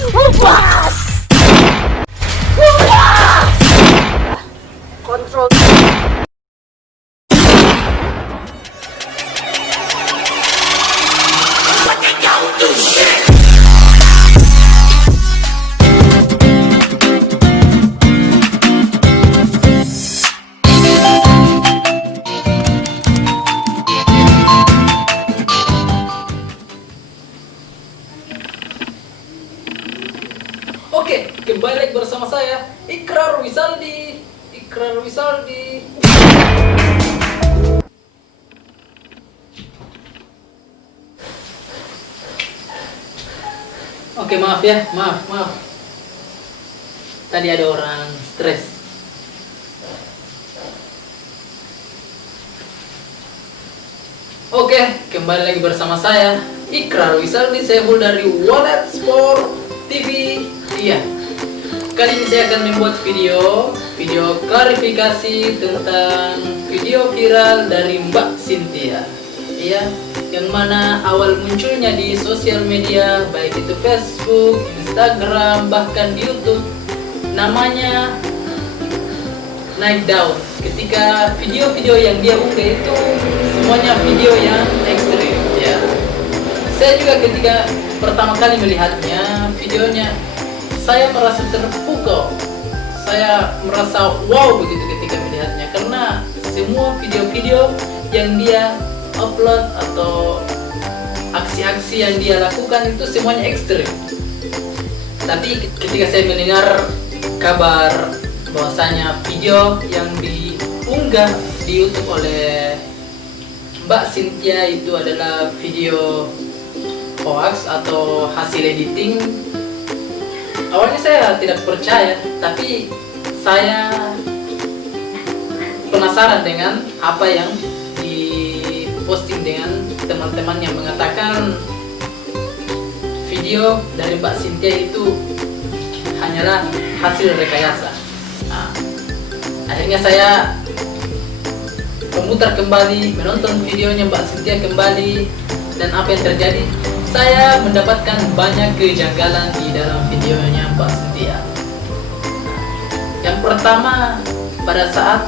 Lepas! Lepas! Kontrol. Oke, kembali lagi bersama saya Ikrar Wisaldi. Oke, maaf ya, maaf. Tadi ada orang stres. Oke, kembali lagi bersama saya Ikrar Wisaldi, saya dari Wallet Sport TV. Iya, kali ini saya akan membuat video klarifikasi tentang video viral dari Mbak Cynthia. Iya, yang mana awal munculnya di sosial media, baik itu Facebook, Instagram, bahkan di YouTube, namanya naik daun ketika video-video yang dia unggah itu semuanya video yang ekstrim. Ya, saya juga ketika pertama kali melihatnya videonya, saya merasa terpukau, saya merasa wow begitu ketika melihatnya, karena semua video-video yang dia upload atau aksi-aksi yang dia lakukan itu semuanya ekstrim. Tapi ketika saya mendengar kabar bahwasanya video yang diunggah di YouTube oleh Mbak Cynthia itu adalah video hoax atau hasil editing, awalnya saya tidak percaya, tapi saya penasaran dengan apa yang diposting dengan teman-teman yang mengatakan video dari Mbak Cynthia itu hanyalah hasil rekayasa. Nah, akhirnya saya memutar kembali, menonton videonya Mbak Cynthia kembali, dan apa yang terjadi? Saya mendapatkan banyak kejanggalan di dalam videonya Mbak Cynthia. Yang pertama, pada saat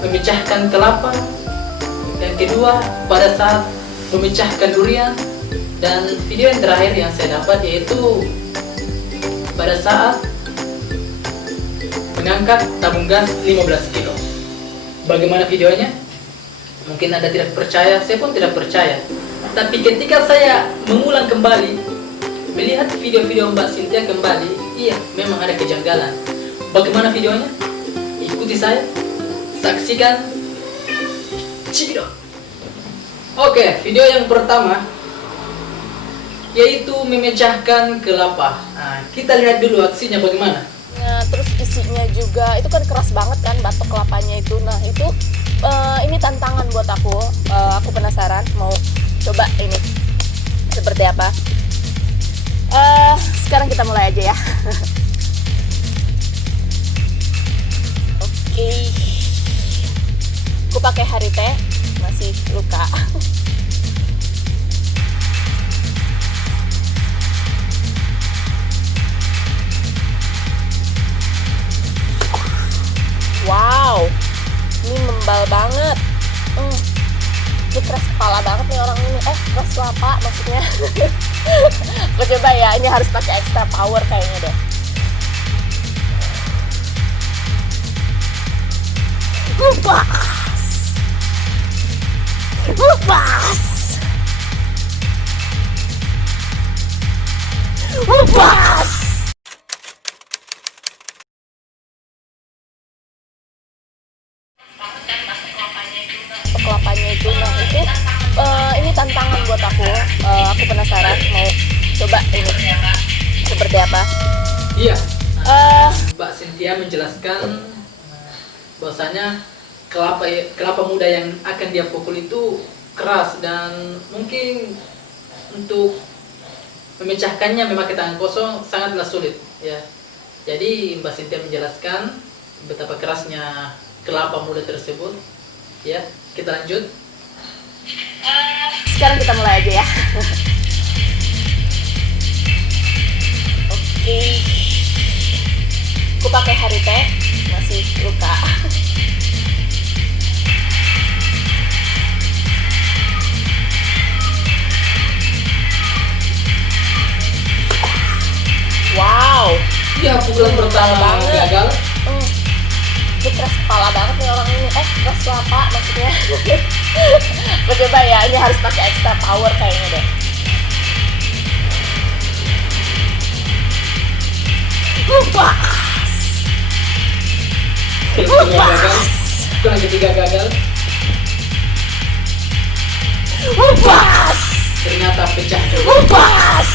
memecahkan kelapa. Yang kedua, pada saat memecahkan durian. Dan video yang terakhir yang saya dapat yaitu pada saat mengangkat tabung gas 15 kilo. Bagaimana videonya? Mungkin Anda tidak percaya, saya pun tidak percaya. Tapi ketika saya mengulang kembali, melihat video-video Mbak Cynthia kembali, iya, memang ada kejanggalan. Bagaimana videonya? Ikuti saya, saksikan. Ciro. Oke, video yang pertama yaitu memecahkan kelapa. Nah, kita lihat dulu aksinya bagaimana. Nah, terus isinya juga itu kan keras banget kan batok kelapanya itu. Nah itu ini tantangan buat aku. Aku penasaran mau coba ini seperti apa. Sekarang kita mulai aja ya. Oke, aku pakai harite, masih luka. Wow, ini membal banget. Ini keras kepala banget nih orang ini. Keras kelapa maksudnya. Aku coba ya, ini harus pakai extra power kayaknya deh. Lepas! Lepas! Lepas! Kelapanya itu, nah itu ini tantangan buat aku. Aku penasaran mau coba ini seperti apa. Iya, Mbak Cynthia menjelaskan bahwasanya kelapa muda yang akan dia pukul itu keras dan mungkin untuk memecahkannya memakai tangan kosong sangatlah sulit ya. Jadi Mbak Cynthia menjelaskan betapa kerasnya kelapa muda tersebut. Ya, kita lanjut. Sekarang kita mulai aja ya. Oke, pakai hari teh masih luka. Wow, Ya, pukulan pertama banget. gagal. Itu keras kepala banget nih orang ini. Keras kelapa maksudnya. Gue coba ya, ini harus pakai extra power kayaknya deh. Pas. Pukulan kedua gagal. Pukulan ketiga gagal. Pas. Ternyata pecah juga. Pas.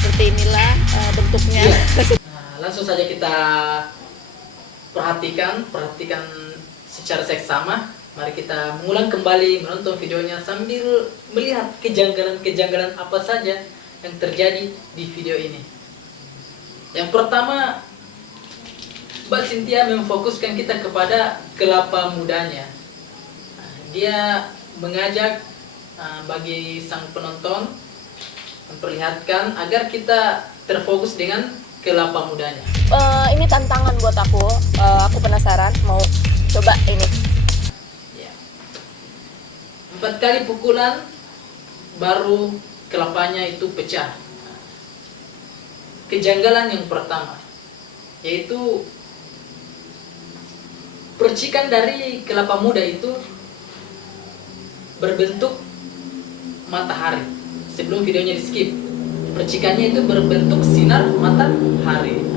Seperti inilah bentuknya. Nah, langsung saja kita perhatikan secara seksama. Mari kita mengulang kembali menonton videonya sambil melihat kejanggalan-kejanggalan apa saja yang terjadi di video ini. Yang pertama, Mbak Cynthia memfokuskan kita kepada kelapa mudanya. Dia mengajak bagi sang penonton memperlihatkan agar kita terfokus dengan kelapa mudanya. Ini tantangan buat aku. Aku penasaran mau coba ini. Ya. 4 kali pukulan baru kelapanya itu pecah. Kejanggalan yang pertama yaitu percikan dari kelapa muda itu berbentuk matahari. Sebelum videonya di skip, percikannya itu berbentuk sinar matahari.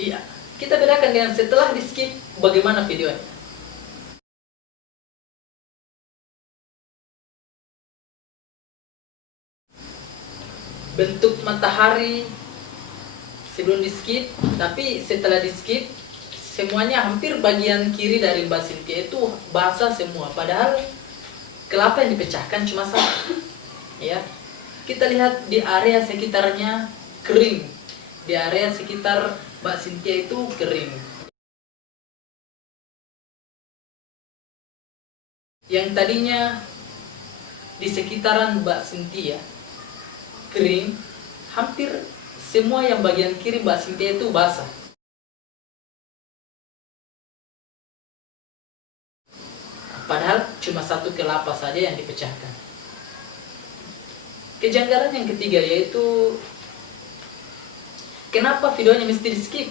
Iya, kita bedakan dengan setelah di skip bagaimana videonya. Bentuk matahari sebelum di skip, tapi setelah di skip semuanya hampir bagian kiri dari Mbak Cynthia itu basah semua, padahal kelapa yang dipecahkan cuma satu. Ya, kita lihat di area sekitarnya kering, di area sekitar Mbak Cynthia itu kering. Yang tadinya di sekitaran Mbak Cynthia kering, hampir semua yang bagian kiri Mbak Cynthia itu basah. Padahal cuma satu kelapa saja yang dipecahkan. Kejanggalan yang ketiga yaitu kenapa videonya mesti di skip?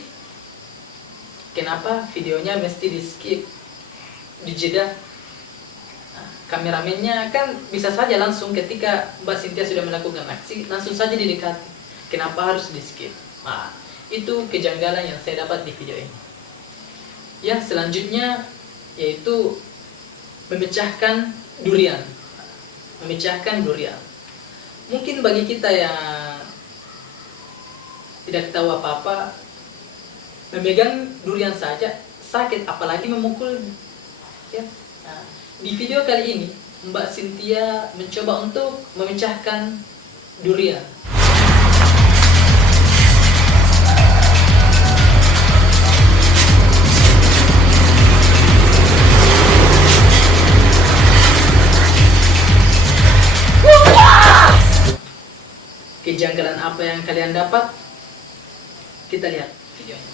Kenapa videonya mesti di skip? Dijeda. Kameramennya kan bisa saja langsung ketika Mbak Cynthia sudah melakukan aksi langsung saja didekati. Kenapa harus di skip? Nah, itu kejanggalan yang saya dapat di video ini. Ya, selanjutnya yaitu memecahkan durian. Memecahkan durian. Mungkin bagi kita yang tidak tahu apa-apa, memegang durian saja sakit, apalagi memukul. Ya. Nah, di video kali ini Mbak Cynthia mencoba untuk memecahkan durian. Kejanggalan apa yang kalian dapat? Kita lihat videonya.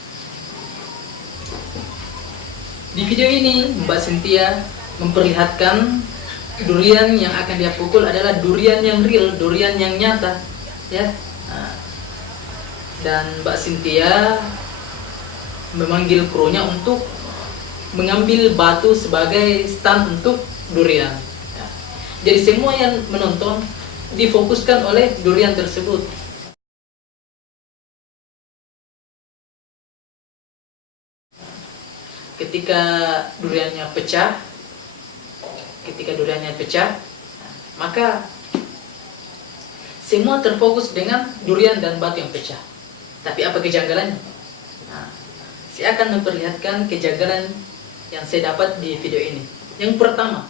Di video ini Mbak Cynthia memperlihatkan durian yang akan dia pukul adalah durian yang real, durian yang nyata, ya. Nah, dan Mbak Cynthia memanggil krunya untuk mengambil batu sebagai stand untuk durian. Ya. Jadi semua yang menonton difokuskan oleh durian tersebut. ketika duriannya pecah, maka semua terfokus dengan durian dan batu yang pecah. Tapi apa kejanggalannya? Nah, saya akan memperlihatkan kejanggalan yang saya dapat di video ini. Yang pertama,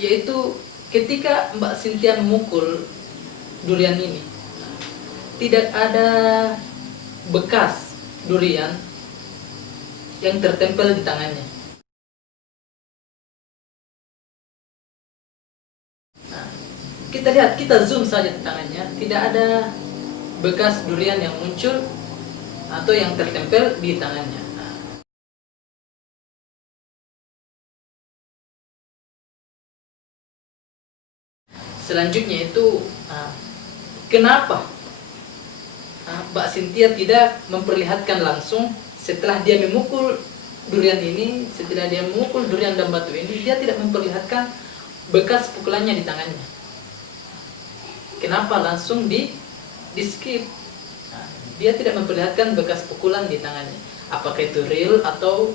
yaitu ketika Mbak Cynthia memukul durian ini, tidak ada bekas durian yang tertempel di tangannya. Nah, kita lihat, kita zoom saja di tangannya, tidak ada bekas durian yang muncul atau yang tertempel di tangannya. Nah, selanjutnya itu, kenapa Mbak Cynthia tidak memperlihatkan langsung setelah dia memukul durian ini, setelah dia memukul durian dan batu ini, dia tidak memperlihatkan bekas pukulannya di tangannya. Kenapa langsung di skip? Nah, dia tidak memperlihatkan bekas pukulan di tangannya. Apakah itu real atau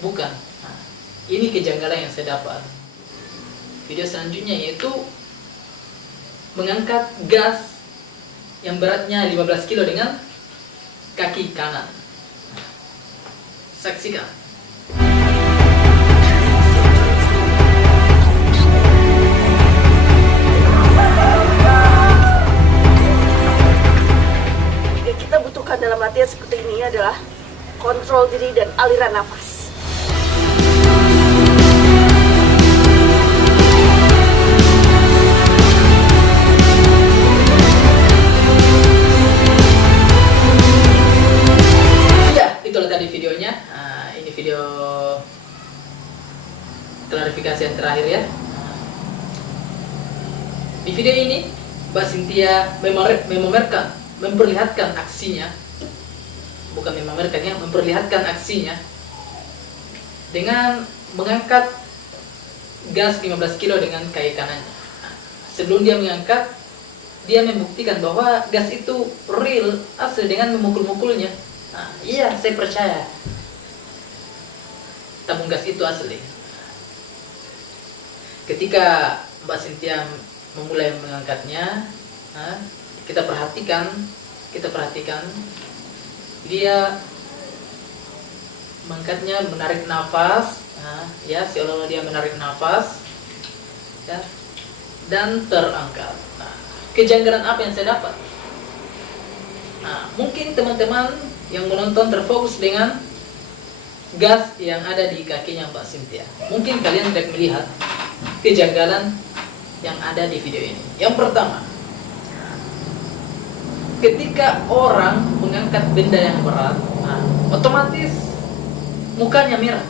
bukan? Nah, ini kejanggalan yang saya dapat. Video selanjutnya yaitu mengangkat gas yang beratnya 15 kilo dengan kaki kanan. Saksikan. Yang kita butuhkan dalam latihan seperti ini adalah kontrol diri dan aliran nafas. Itulah tadi videonya. Ini video klarifikasi yang terakhir ya. Di video ini Mbak Cynthia memperlihatkan aksinya, bukan memperlihatkan aksinya dengan mengangkat gas 15 kilo dengan kaki kanannya. Sebelum dia mengangkat, dia membuktikan bahwa gas itu real, asli dengan memukul-mukulnya. Iya, saya percaya tabung gas itu asli. Ketika Mbak Cynthia memulai mengangkatnya, kita perhatikan dia mengangkatnya, menarik nafas, ya, seolah-olah dia menarik nafas, ya, dan terangkat. Kejanggalan apa yang saya dapat? Mungkin teman-teman yang menonton terfokus dengan gas yang ada di kakinya Mbak Cynthia. Mungkin kalian tidak melihat kejanggalan yang ada di video ini. Yang pertama, ketika orang mengangkat benda yang berat, otomatis mukanya merah.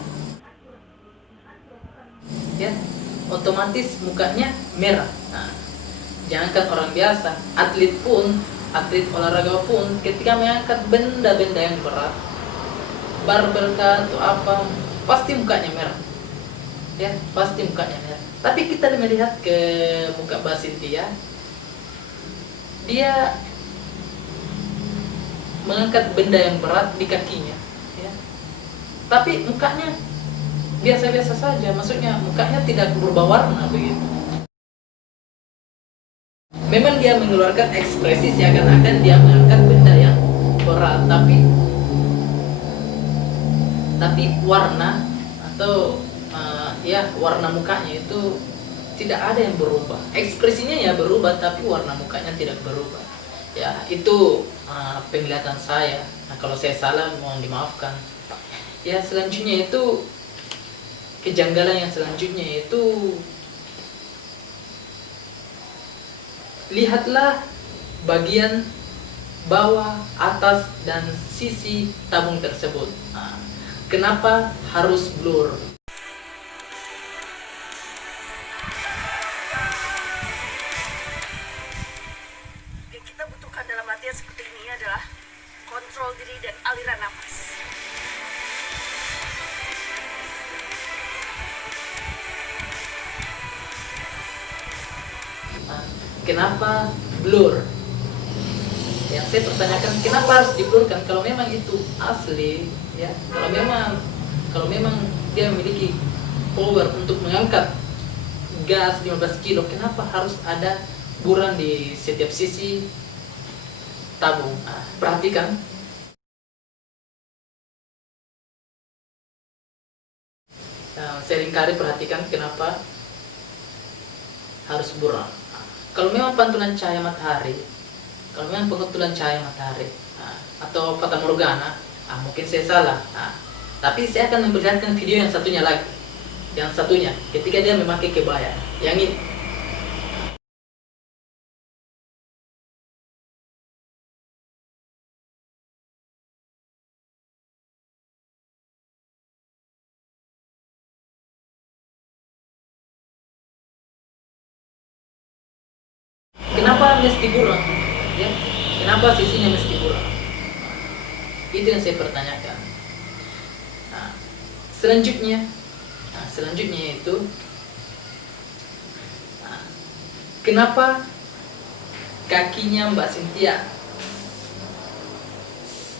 Ya, otomatis mukanya merah. Jangankan orang biasa, atlet olahraga pun ketika mengangkat benda-benda yang berat, barbel atau apa, pasti mukanya merah. Ya, pasti mukanya merah. Tapi kita melihat ke muka Mbak Cynthia, dia mengangkat benda yang berat di kakinya, ya. Tapi mukanya biasa-biasa saja, maksudnya mukanya tidak berubah warna begitu. Memang dia mengeluarkan ekspresi seakan-akan dia mengangkat benda yang berat, tapi warna atau warna mukanya itu tidak ada yang berubah. Ekspresinya ya berubah, tapi warna mukanya tidak berubah. Ya, itu penglihatan saya. Kalau saya salah mohon dimaafkan. Ya, selanjutnya itu kejanggalan yang selanjutnya itu, lihatlah bagian bawah, atas, dan sisi tabung tersebut. Kenapa harus blur? Yang kita butuhkan dalam latihan seperti ini adalah kontrol diri dan aliran nafas. Kenapa blur? Yang saya pertanyakan, kenapa harus diblurkan kalau memang itu asli, ya? Kalau memang dia memiliki power untuk mengangkat gas 15 kilo, kenapa harus ada buran di setiap sisi tabung? Nah, perhatikan. Seringkali perhatikan kenapa harus buram. Kalau memang pantulan cahaya matahari, kalau memang pengetulan cahaya matahari, atau fata morgana, mungkin saya salah. Tapi saya akan memperlihatkan video yang satunya lagi. Yang satunya, ketika dia memakai kebaya. Yang ini. Kenapa mesti buram? Ya, kenapa sisinya mesti buram? Itu yang saya pertanyakan. Selanjutnya itu, kenapa kakinya Mbak Cynthia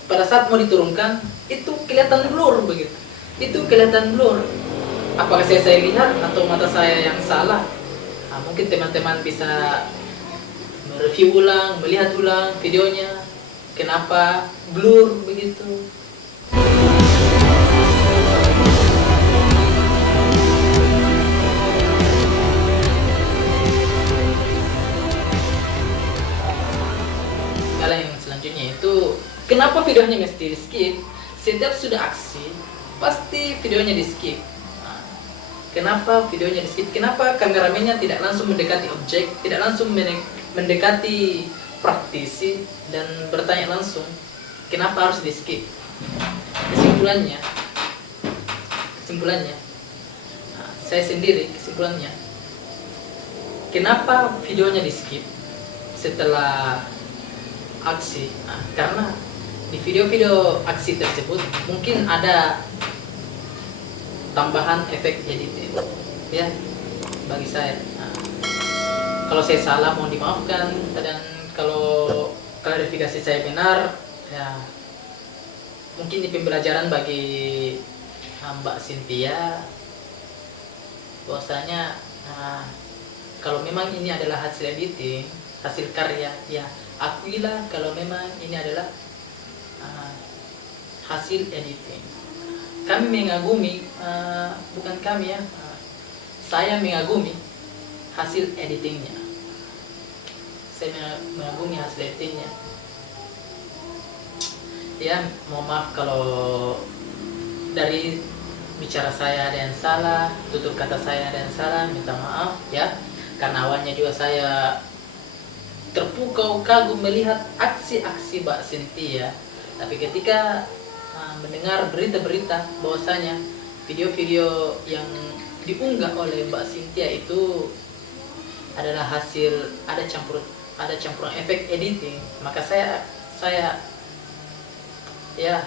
pada saat mau diturunkan itu kelihatan blur begitu? Itu kelihatan blur. Apakah saya lihat atau mata saya yang salah? Mungkin teman-teman bisa mereview ulang, melihat ulang videonya, kenapa blur begitu. Kalau yang selanjutnya itu, kenapa videonya mesti di skip? Setiap sudah aksi, pasti videonya di skip. Kenapa videonya di skip? Kenapa kameramennya tidak langsung mendekati objek, tidak langsung mendekati praktisi dan bertanya langsung? Kenapa harus di skip? Kesimpulannya, saya sendiri kesimpulannya, kenapa videonya di skip setelah aksi? Karena di video-video aksi tersebut mungkin ada tambahan efek editing, ya, bagi saya. Kalau saya salah mohon dimaafkan, dan kalau klarifikasi saya benar, ya mungkin ini pembelajaran bagi Mbak Cynthia, bahwasanya kalau memang ini adalah hasil editing, hasil karya, ya akuilah kalau memang ini adalah hasil editing. Kami mengagumi, bukan kami ya, saya mengagumi hasil editingnya. Saya mengagumi hasil editingnya. Ya, mohon maaf kalau dari bicara saya ada yang salah, tutur kata saya ada yang salah, minta maaf ya. Karena awalnya juga saya terpukau kagum melihat aksi-aksi Mbak Cynthia. Tapi ketika mendengar berita-berita bahwasanya video-video yang diunggah oleh Mbak Cynthia itu adalah hasil ada campuran efek editing, maka saya ya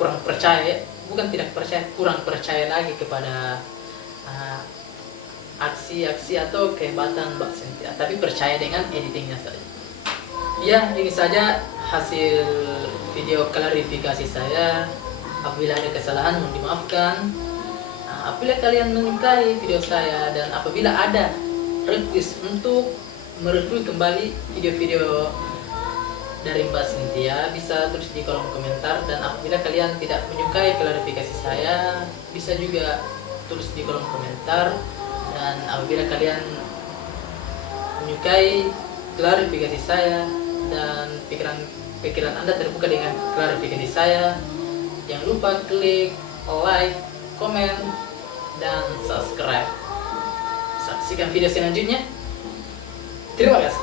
kurang percaya, bukan tidak percaya, kurang percaya lagi kepada aksi-aksi atau kehebatan Mbak Cynthia, tapi percaya dengan editingnya saja. Ya, ini saja hasil video klarifikasi saya. Apabila ada kesalahan mohon dimaafkan. Apabila kalian menyukai video saya dan apabila ada request untuk mereview kembali video-video dari Mbak Cynthia, bisa tulis di kolom komentar. Dan apabila kalian tidak menyukai klarifikasi saya, bisa juga tulis di kolom komentar. Dan apabila kalian menyukai klarifikasi saya dan pikiran Anda terbuka dengan klarifikasi saya, jangan lupa klik like, komen, dan subscribe. Saksikan video selanjutnya. Terima kasih.